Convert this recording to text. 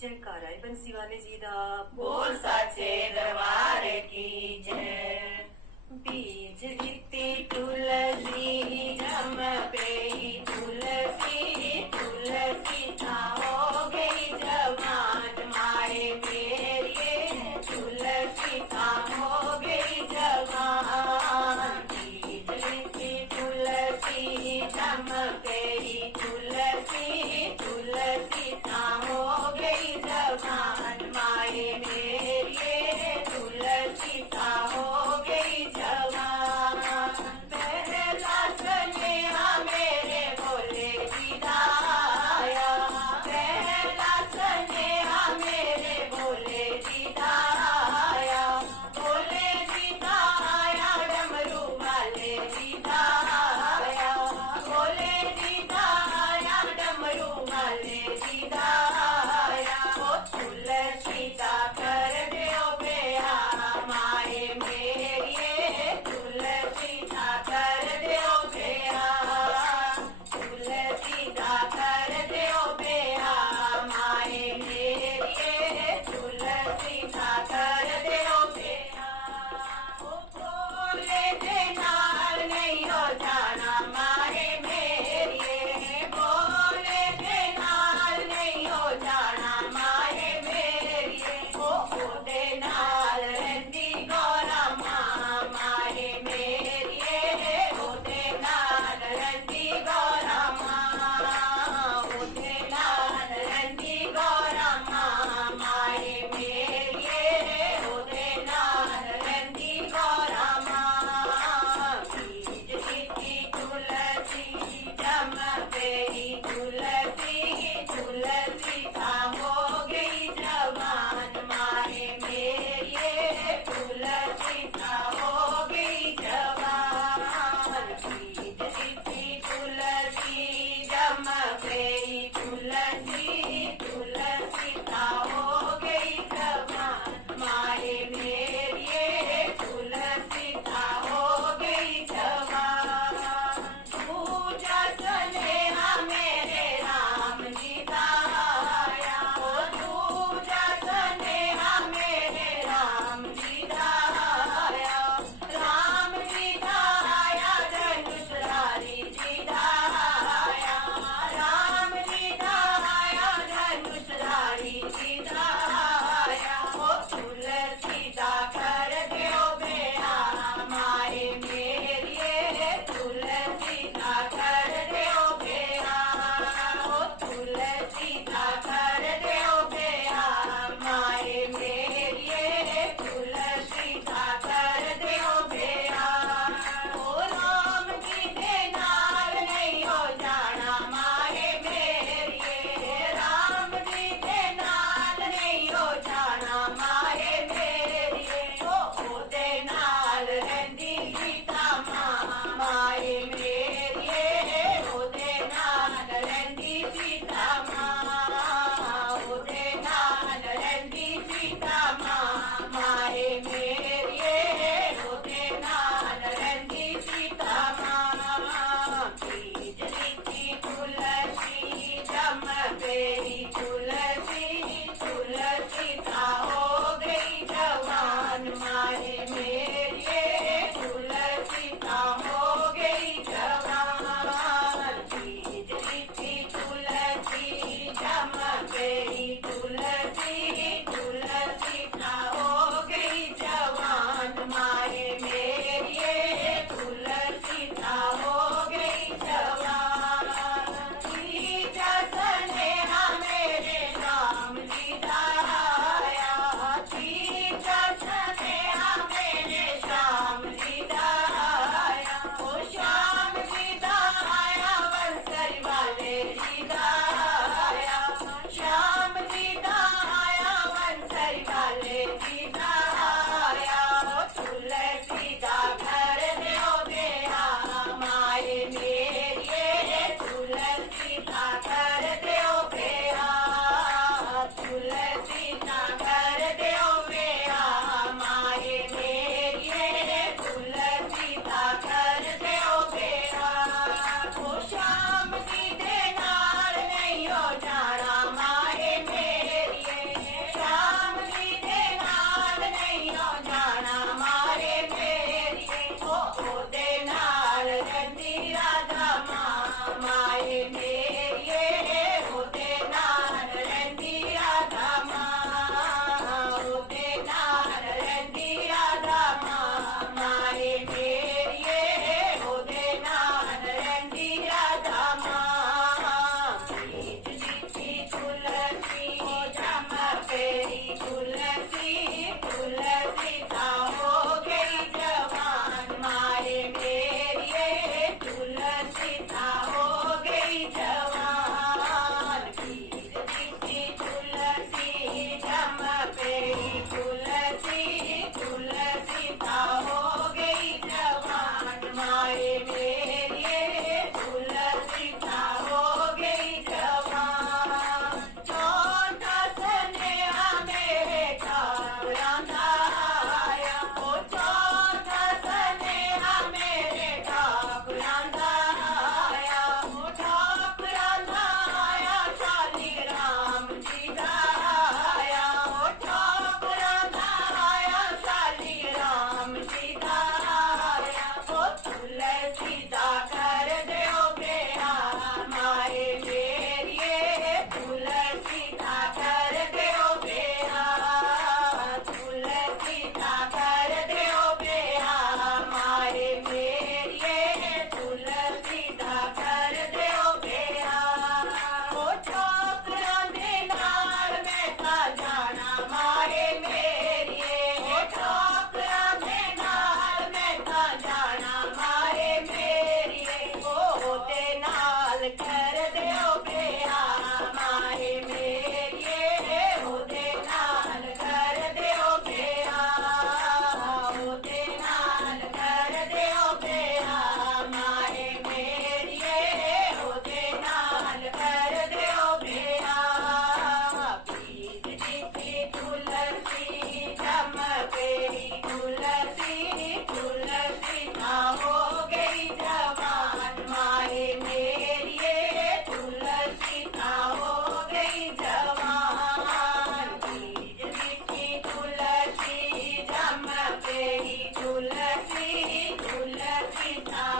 जयकारा है बंसी वाले जी दा। बोल साचे दरबार की जय। बीज रीति तुलसी जम पे तुलसी तुलसी था हो गई जवान माए मेरे तुलसी था हो गई जवान। बीज रीति तुलसी जम पे तुलसी तुलसी था हो गई जवान माए मेरे तुलसी था हो गई जवान। पहला स्नेहा मेरे बोले जिदाया, पहला स्नेहा मेरे बोले जिदाया, बोले जिदाया डमरू वाले जिदाया, बोले जिदाया डमरू वाले जिदाया। ओ तुलसी का कर दो बेहा माए मेरे तुलसी का कर दो बेहा, तुलसी का कर दो बेहा माए मेरे तुलसी का कर दो बेहा। ओ बोले दे नाल नहीं हो जाना माए मेरे, बोले दे नाल नहीं हो जाना माए मेरे। ओ दे नाल रंदी गौरा माँ माए मेरे, ओ दे नाल रंदी गौरा माँ, ओ दे नाल रंदी गौरा माँ माए मेरे, ओ दे नाल रंदी गौरा माँ। बीज रीति तुलसी जम पे तुलसी तुलसी था हो गई जवान माए मेरे तुलसी था हो गई जवान। बीज रीति तुलसी जम पे तुलसी तुलसी था हो गई जवान माए मेरे तुलसी था हो गई जवान। पूजा स्नेहा मेरे राम जी दाया, ओ पूजा स्नेहा मेरे राम जी दाया, राम जी दाया धनुषधारी जी दाया, राम जी दाया धनुषधारी जी दाया। ओ तुलसी दा कर दो बेहा माए मेरे तुलसी दा कर दो बेहा, ओ तुलसी दा कर दो बेहा माए मेरे तुलसी दा कर दो बेहा। ओ राम जी दे नाल नहीं हो जाना माए मेरे, राम जी दे नाल नहीं हो जाना माए मेरे। ओ दे नाल रंदी सीता माँ माए मेरे, ओ दे नाल रंदी सीता माँ, ओ दे नाल रंदी सीता माँ माए मेरे, ओ दे नाल रंदी सीता माँ। बीज रीति तुलसी जम पे तुलसी तुलसी था हो गई जवान माए मेरे तुलसी था हो गई जवान। बीज रीति तुलसी जम पे तुलसी तुलसी था हो गई जवान माए मेरे तुलसी था हो गई जवान। सीता स्नेहा मेरे राम जी दाया, सीता स्नेहा मेरे श्याम जी दाया, ओ श्याम जी दाया बंसरी वाले जी दाया, श्याम जी सीता